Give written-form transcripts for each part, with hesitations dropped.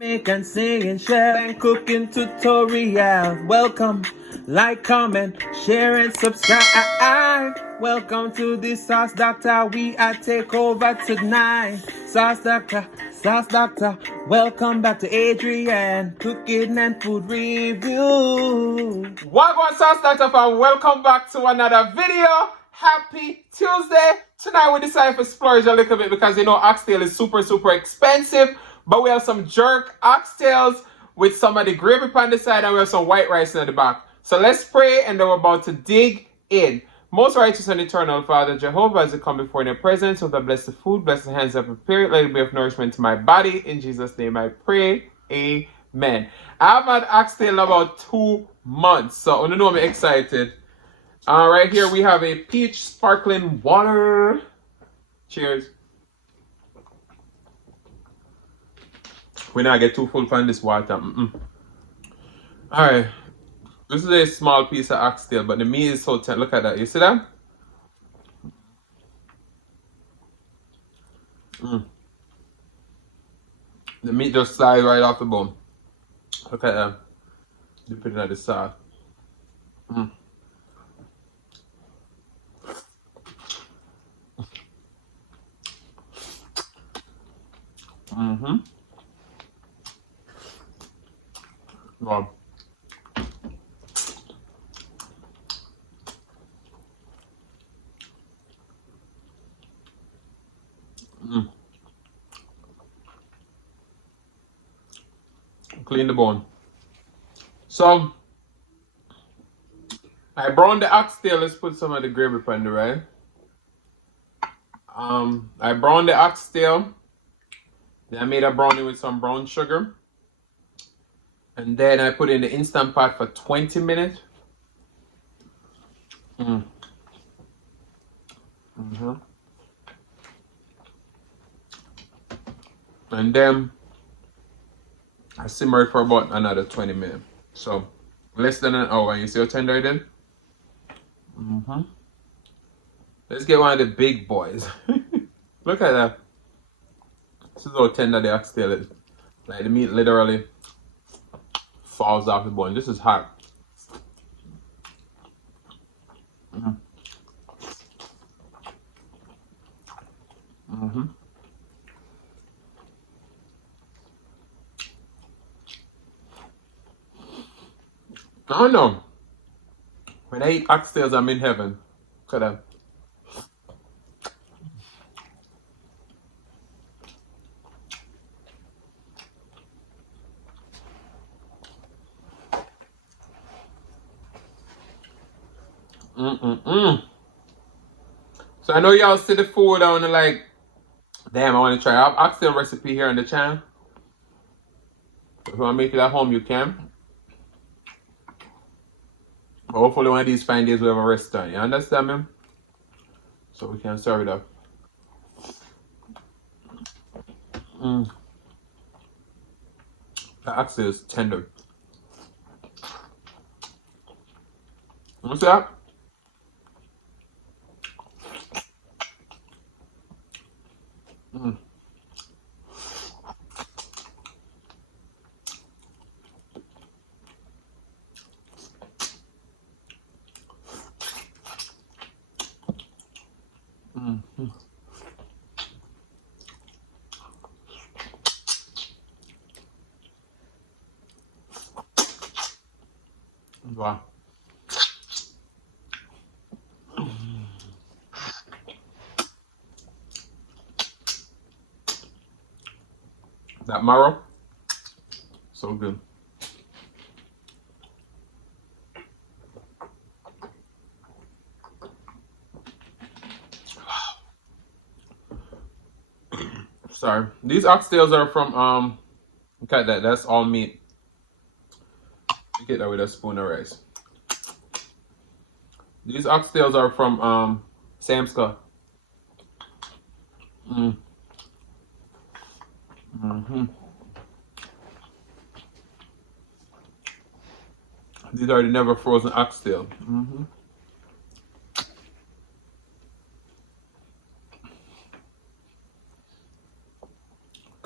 Make and sing and share and cooking tutorial. Welcome, like, comment, share and subscribe. Welcome to the Sauce Doctor. We are take over tonight. Sauce Doctor, Sauce Doctor. Welcome back to Adrian, cooking and food review. Welcome, Sauce Doctor, and welcome back to another video. Happy Tuesday. Tonight we decided to splurge a little bit because you know oxtail is super expensive. But we have some jerk oxtails with some of the gravy on the side, and we have some white rice in the back. So let's pray, and then we're about to dig in. Most righteous and eternal Father Jehovah, as I come before your presence with a blessed food, bless the hands that prepare it, let it be of nourishment to my body. In Jesus' name I pray. Amen. I've had oxtail about 2 months, so I don't know, I'm excited. Right here we have a peach sparkling water. Cheers. We not get too full from this water. Alright. This is a small piece of oxtail, but the meat is so tender. Look at that. You see that? The meat just slides right off the bone. Look at that. Dip it in the sauce. Wow. Clean the bone. So I browned the oxtail. Let's put some of the gravy on the right. I browned the oxtail. Then I made a brownie with some brown sugar. And then I put it in the Instant Pot for 20 minutes. And then I simmered for about another 20 minutes. So less than an hour. You see how tender it is? Let's get one of the big boys. Look at that. This is how tender the oxtail is. Like the meat literally falls off the bone. This is hot. I don't know. When I eat oxtails, I'm in heaven. Look at that. So I know y'all see the food. I want to like, damn, I want to try. I have oxtail recipe here on the channel. If you want to make it at home, you can. But hopefully one of these fine days we have a restaurant. You understand me? So we can serve it up. The oxtail is tender. What's that? Wow. That marrow, so good. Sorry. These oxtails are from look at that, that's all meat. You get that with a spoon of rice. These oxtails are from Sam's Club. These are the never frozen oxtail. Look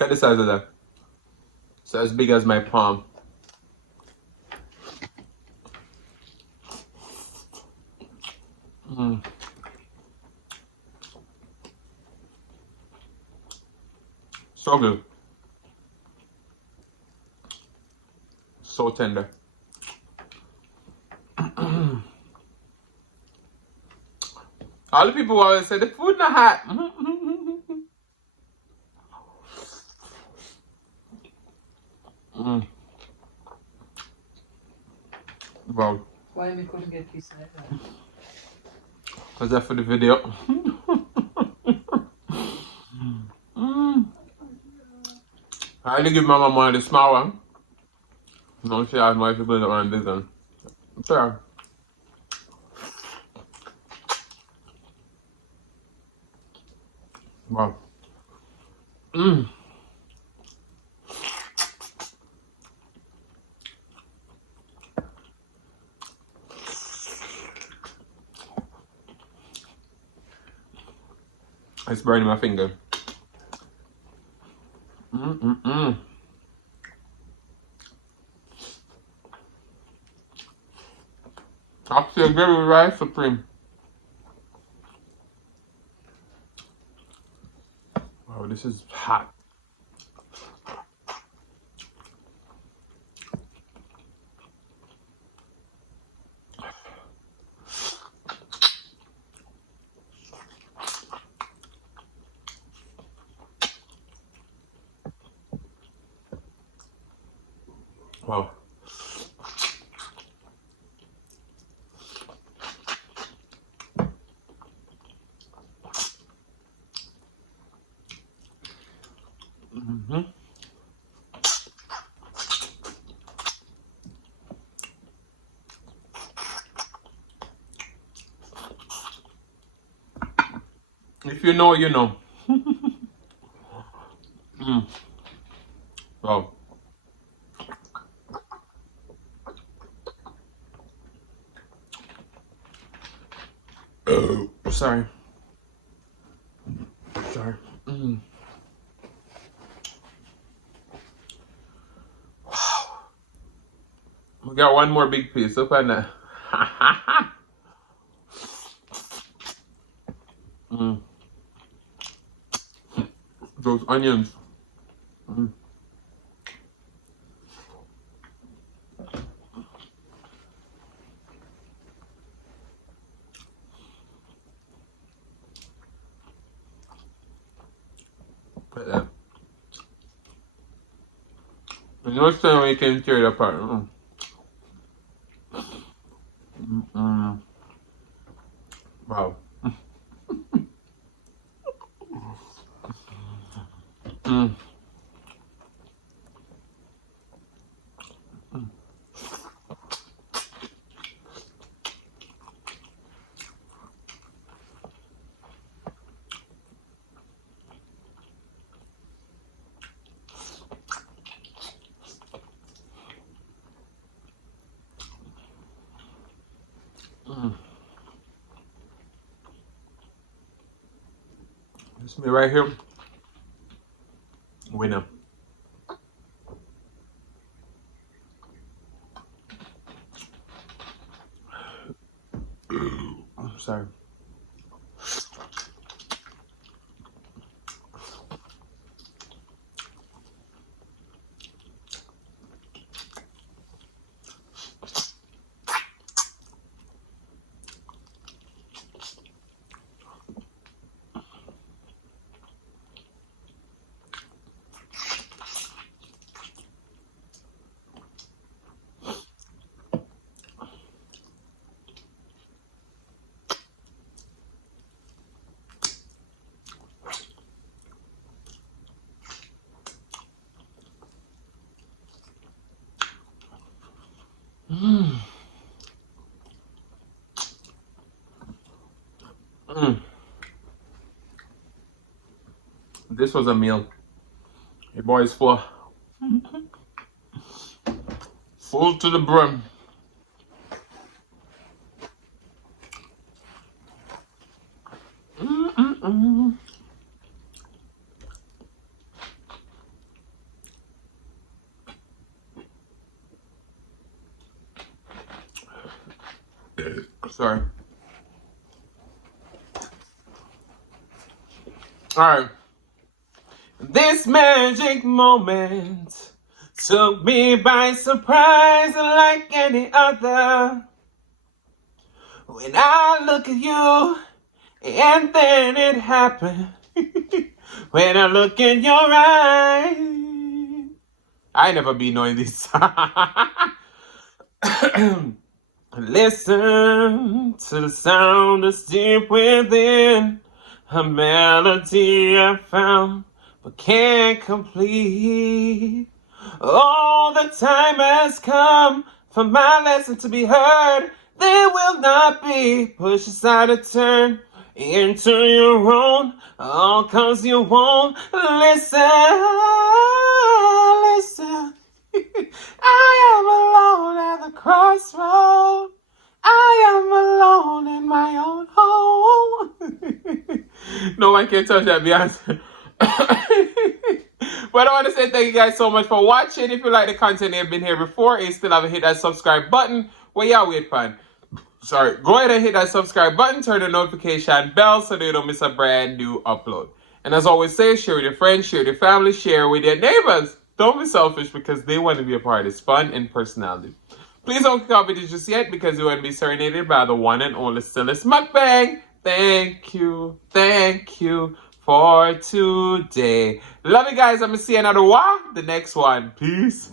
at the size of that. So as big as my palm. So good. So tender. All the people always say the food not hot. Wow. Why we couldn't get this like that? Because that's for the video. I only give my mama one of the small one. No, she has my people that want this one. Sure. Wow. It's burning my finger. Oxtails gravy rice supreme. Wow, this is hot. Wow. If you know, you know. Wow. Sorry. Sorry. Wow. We got one more big piece. Look at that. Those onions. Look at that. There's no time we can tear it apart. Wow. This me right here. Winner. I'm sorry. This was a meal. Your boy is full. Full to the brim. Sorry. Alright. This magic moment took me by surprise like any other. When I look at you, and then it happened. When I look in your eyes. I never be knowing this. Listen to the sound that's deep within. A melody I found but can't complete. Oh, the time has come for my lesson to be heard. They will not be pushed aside or turned into your own. All 'cause you won't listen. Listen. I am alone at the crossroad. I am alone in my own home. No one can touch that, Beyonce. But I want to say thank you guys so much for watching. If you like the content and have been here before and still haven't hit that subscribe button, well, y'all wait fun. Sorry, go ahead and hit that subscribe button, turn the notification bell so that you don't miss a brand new upload. And as always say, share with your friends, share with your family, share with your neighbors. Don't be selfish because they want to be a part of this fun and personality. Please don't click off it just yet because you want to be serenaded by the one and only Oxtails Mukbang. Thank you for today. Love you guys. I'm going to see you another one. The next one. Peace.